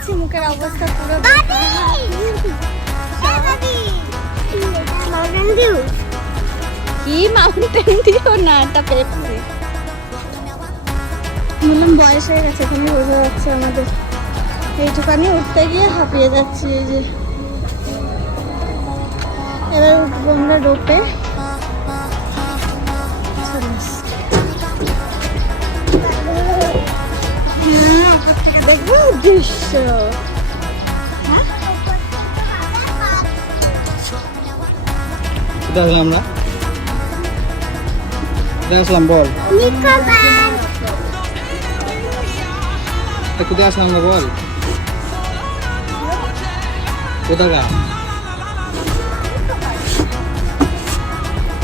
গেছি, মুখের অবস্থা পুরো কি মাউন্টেন ডিউ না, এটা পেপসি। বললাম বয়স হয়ে গেছে, তুমি বোঝা যাচ্ছে আমাদের। এইটুখানি উঠতে গিয়ে হাঁপিয়ে যাচ্ছি। এই যে এবার উঠবো আমরা রোপে। দেখবো দৃশ্য। কোথায় আসলাম আমরা? কোথায় আসলাম বল? কোথায় আসলাম আমরা বল? কোথায়